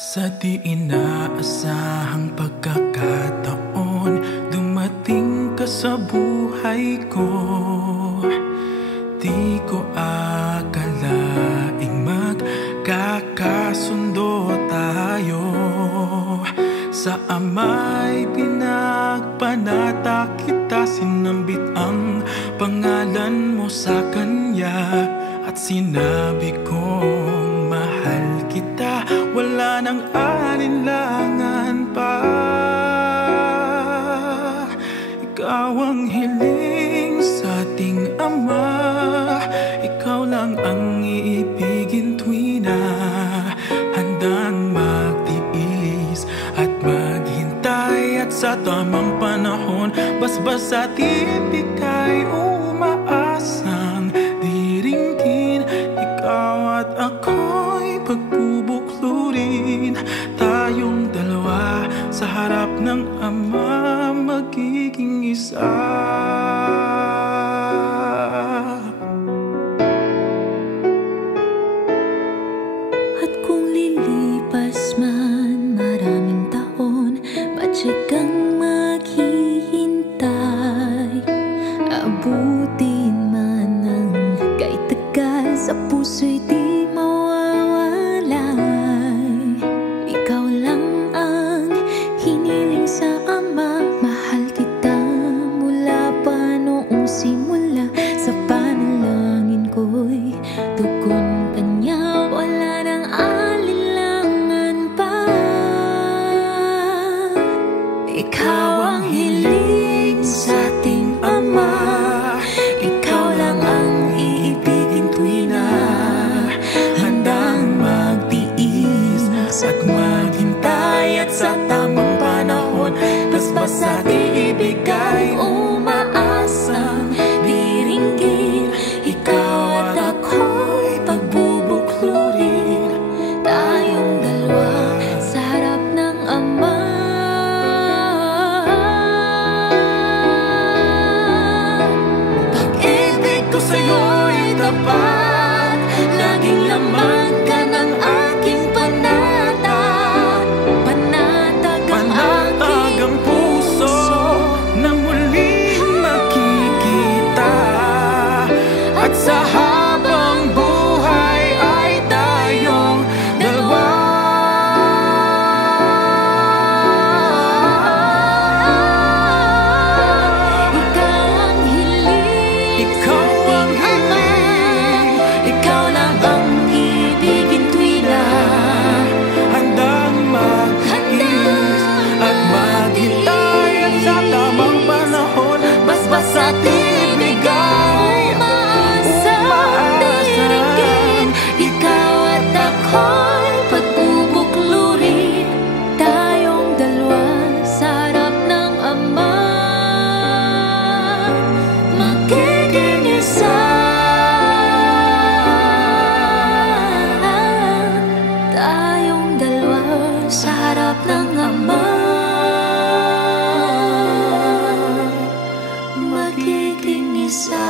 Sa di inaasahang pagkakataon, dumating ka sa buhay ko. Di ko akalaing magkakasundo tayo. Sa ama'y pinagpanata kita, sinambit ang pangalan mo sa kanya. At sinabi kong mahal kita, wala nang alinlangan pa. Ikaw ang hiling sa ating Ama, ikaw lang ang iibigin tuwi na handang magtiis at maghintay. At sa tamang panahon, basbas at ibig ay umaasang diringgin. Ikaw at ako'y pagbubuklurin, tayong dalawa sa harap ng Ama, magiging isa. At kung lilipas man maraming taon, matyagang maghihintay. Abutin man ang kay tagal, sa puso'y di mawawalay. Ikaw lang ang hiniling sa Ama, mahal kita mula pa noong simula. Sa panalangin ko'y tugon ka niya, wala nang alinlangan pa. Ikaw ang hiling sa ating Ama, ikaw lang ang iibigin tuwi na handang magtiis at maghintay. At sa tamang panahon, basbas at iibig ay umaasang diringgin. Ikaw at ako'y pagbubuklurin, tayong dalawa sa harap ng Ama. Pag-ibig ko sa'yo'y tapat, laging laman ka ng aking panata. Panatag ang puso na muling makikita. At sa habang buhay ay tayong dalawa. Ikaw ang hiling, ikaw ang hiling, ikaw lang ang ibigin tuwi na handang mag-iis at maghintay. At sa tamang panahon, basbas at ibig ay umaasang. Ikaw at ako'y pagbubuklurin, tayong dalawa sa harap ng Ama, magiging isa. Tayong dalawa sa harap ng Ama, magiging isa.